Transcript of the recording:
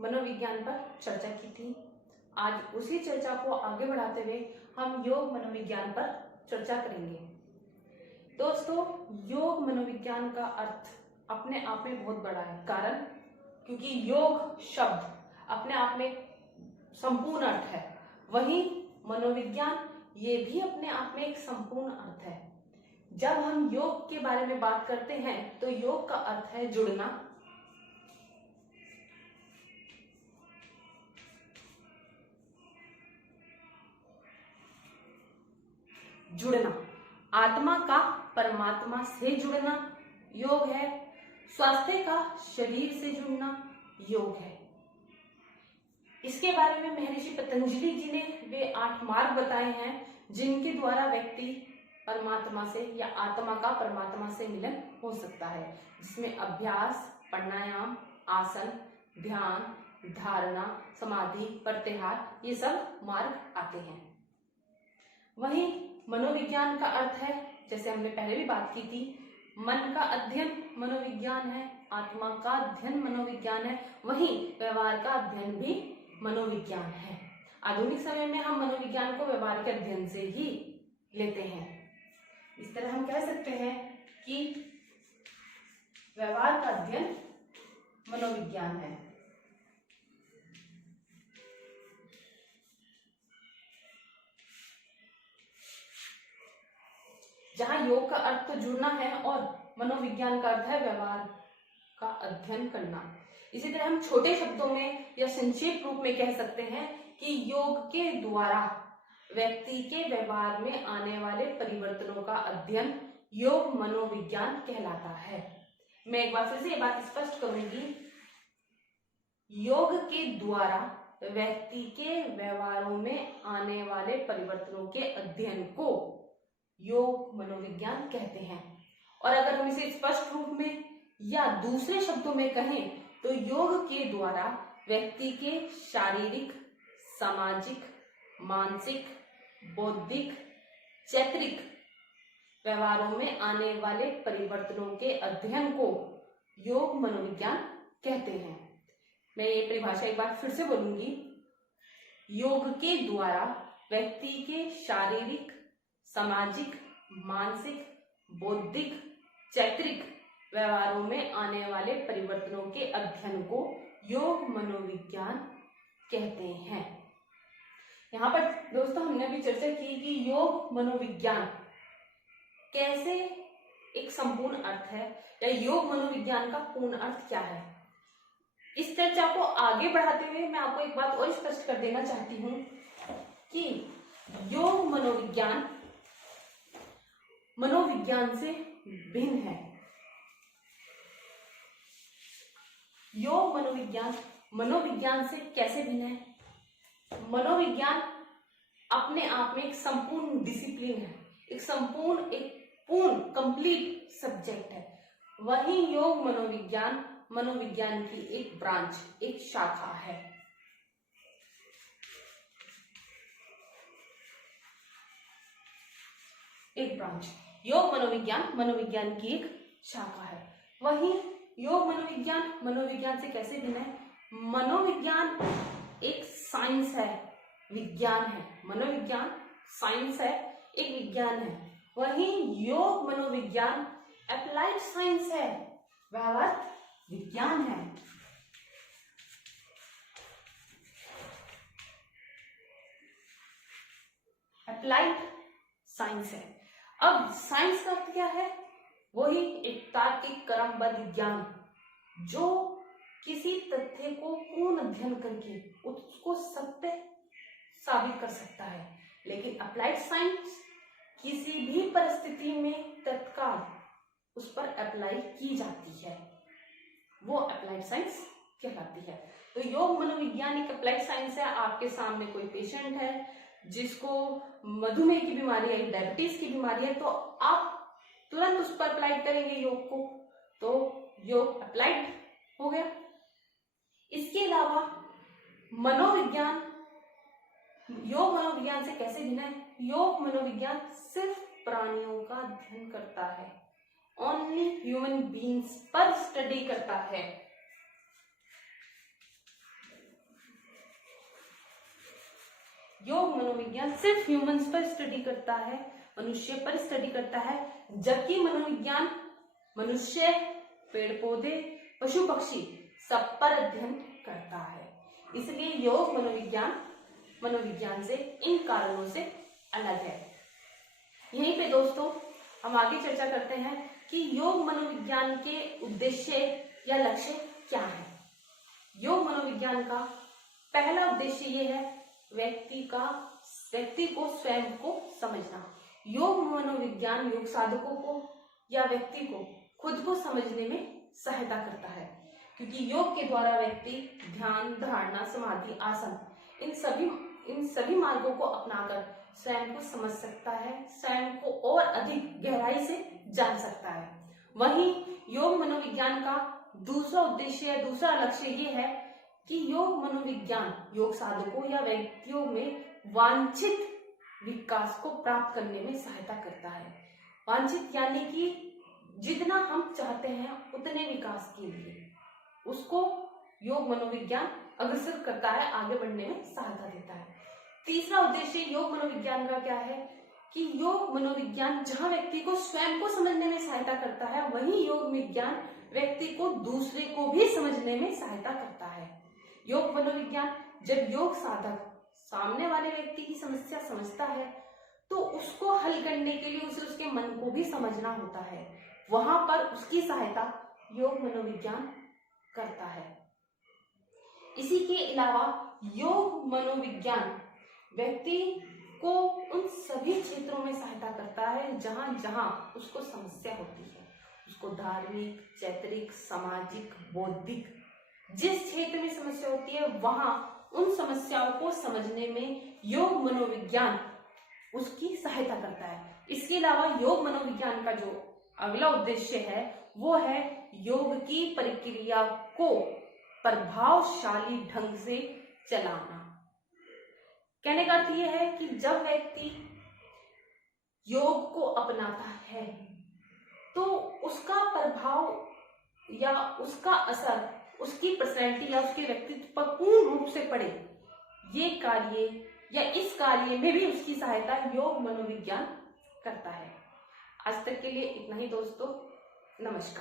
मनोविज्ञान पर चर्चा की थी। आज उसी चर्चा को आगे बढ़ाते हुए हम योग मनोविज्ञान पर चर्चा करेंगे। दोस्तों, योग मनोविज्ञान का अर्थ अपने आप में बहुत बड़ा है। कारण क्योंकि योग शब्द अपने आप में संपूर्ण अर्थ है, वहीं मनोविज्ञान ये भी अपने आप में एक संपूर्ण अर्थ है। जब हम योग के बारे में बात करते हैं तो योग का अर्थ है जुड़ना, आत्मा का परमात्मा से जुड़ना योग है। स्वास्थ्य का शरीर से जुड़ना योग है। इसके बारे में महर्षि पतंजलि जी ने वे 8 मार्ग बताए हैं जिनके द्वारा व्यक्ति परमात्मा से या आत्मा का परमात्मा से मिलन हो सकता है, जिसमें अभ्यास, प्राणायाम, आसन, ध्यान, धारणा, समाधि, प्रत्याहार ये सब मार्ग आते हैं। वहीं मनोविज्ञान का अर्थ है, जैसे हमने पहले भी बात की थी, मन का अध्ययन मनोविज्ञान है, आत्मा का अध्ययन मनोविज्ञान है, वहीं व्यवहार का अध्ययन भी मनोविज्ञान है। आधुनिक समय में हम मनोविज्ञान को व्यवहार के अध्ययन से ही लेते हैं। इस तरह हम कह सकते हैं कि व्यवहार का अध्ययन मनोविज्ञान है। जहां योग का अर्थ तो जुड़ना है और मनोविज्ञान का अर्थ है व्यवहार का अध्ययन करना। इसी तरह हम छोटे शब्दों में या संक्षेप रूप में कह सकते हैं कि योग के द्वारा व्यक्ति के व्यवहार में आने वाले परिवर्तनों का अध्ययन योग मनोविज्ञान कहलाता है। मैं एक बार फिर से ये बात स्पष्ट करूंगी, योग के द्वारा व्यक्ति के व्यवहारों में आने वाले परिवर्तनों के अध्ययन को योग मनोविज्ञान कहते हैं। और अगर हम इसे स्पष्ट रूप में या दूसरे शब्दों में कहें तो योग के द्वारा व्यक्ति के शारीरिक, सामाजिक, मानसिक, बौद्धिक, चैत्रिक व्यवहारों में आने वाले परिवर्तनों के अध्ययन को योग मनोविज्ञान कहते हैं। मैं ये परिभाषा एक बार फिर से बोलूंगी, योग के द्वारा व्यक्ति के शारीरिक, सामाजिक, मानसिक, बौद्धिक, चैत्रिक व्यवहारों में आने वाले परिवर्तनों के अध्ययन को योग मनोविज्ञान कहते हैं। यहाँ पर दोस्तों हमने अभी चर्चा की कि योग मनोविज्ञान कैसे एक संपूर्ण अर्थ है या योग मनोविज्ञान का पूर्ण अर्थ क्या है। इस चर्चा को आगे बढ़ाते हुए मैं आपको एक बात और स्पष्ट कर देना चाहती हूँ कि योग मनोविज्ञान मनोविज्ञान से भिन्न है। योग मनोविज्ञान मनोविज्ञान से कैसे भिन्न है? मनोविज्ञान अपने आप में एक संपूर्ण डिसिप्लिन है, एक पूर्ण कंप्लीट सब्जेक्ट है। वहीं योग मनोविज्ञान मनोविज्ञान की एक ब्रांच, एक शाखा है। एक ब्रांच योग मनोविज्ञान मनोविज्ञान की एक शाखा है। वहीं योग मनोविज्ञान मनोविज्ञान से कैसे भिन्न है? मनोविज्ञान एक साइंस है, विज्ञान है। मनोविज्ञान साइंस है, एक विज्ञान है। वहीं योग मनोविज्ञान अप्लाइड साइंस है, व्यवहार विज्ञान है। अप्लाइड साइंस है। अब साइंस का अर्थ क्या है? वही एक तार्किक क्रमबद्ध ज्ञान जो किसी तथ्य को पूर्ण अध्ययन करके उसको सत्य साबित कर सकता है। लेकिन अप्लाइड साइंस किसी भी परिस्थिति में तत्काल उस पर अप्लाई की जाती है, वो अप्लाइड साइंस कहलाती है। तो योग मनोविज्ञान एक अप्लाइड साइंस है। आपके सामने कोई पेशेंट है जिसको मधुमेह की बीमारी है, डायबिटीज की बीमारी है, तो आप तुरंत उस पर अप्लाई करेंगे योग को, तो योग अप्लाइड हो गया। इसके अलावा मनोविज्ञान योग मनोविज्ञान से कैसे भिन्न है? योग मनोविज्ञान सिर्फ प्राणियों का अध्ययन करता है, ओनली ह्यूमन बीइंग्स पर स्टडी करता है। योग मनोविज्ञान सिर्फ ह्यूमंस पर स्टडी करता है, मनुष्य पर स्टडी करता है, जबकि मनोविज्ञान मनुष्य, पेड़ पौधे, पशु पक्षी सब पर अध्ययन करता है। इसलिए योग मनोविज्ञान से इन कारणों से अलग है। यहीं पे दोस्तों हम आगे चर्चा करते हैं कि योग मनोविज्ञान के उद्देश्य या लक्ष्य क्या है। योग मनोविज्ञान का पहला उद्देश्य ये है व्यक्ति को स्वयं को समझना। योग मनोविज्ञान योग साधकों को या व्यक्ति को खुद को समझने में सहायता करता है, क्योंकि योग के द्वारा व्यक्ति ध्यान, धारणा, समाधि, आसन इन सभी मार्गों को अपनाकर स्वयं को समझ सकता है, स्वयं को और अधिक गहराई से जान सकता है। वहीं योग मनोविज्ञान का दूसरा उद्देश्य या दूसरा लक्ष्य ये है कि योग मनोविज्ञान योग साधकों या व्यक्तियों में वांछित विकास को प्राप्त करने में सहायता करता है। वांछित यानी कि जितना हम चाहते हैं उतने विकास के लिए उसको योग मनोविज्ञान अग्रसर करता है, आगे बढ़ने में सहायता देता है। तीसरा उद्देश्य योग मनोविज्ञान का क्या है कि योग मनोविज्ञान जहां व्यक्ति को स्वयं को समझने में सहायता करता है, वहीं योग विज्ञान व्यक्ति को दूसरे को भी समझने में सहायता करता है। योग मनोविज्ञान जब योग साधक सामने वाले व्यक्ति की समस्या समझता है तो उसको हल करने के लिए उसे उसके मन को भी समझना होता है, वहां पर उसकी सहायता योग मनोविज्ञान करता है। इसी के अलावा योग मनोविज्ञान व्यक्ति को उन सभी क्षेत्रों में सहायता करता है जहां जहां उसको समस्या होती है, उसको धार्मिक, चैत्रिक, सामाजिक, बौद्धिक जिस क्षेत्र में समस्या होती है वहां उन समस्याओं को समझने में योग मनोविज्ञान उसकी सहायता करता है। इसके अलावा योग मनोविज्ञान का जो अगला उद्देश्य है वो है योग की प्रक्रिया को प्रभावशाली ढंग से चलाना। कहने का अर्थ यह है कि जब व्यक्ति योग को अपनाता है तो उसका प्रभाव या उसका असर उसकी पर्सनैलिटी या उसके व्यक्तित्व पर पूर्ण रूप से पड़े, ये कार्य या इस कार्य में भी उसकी सहायता योग मनोविज्ञान करता है। आज तक के लिए इतना ही दोस्तों, नमस्कार।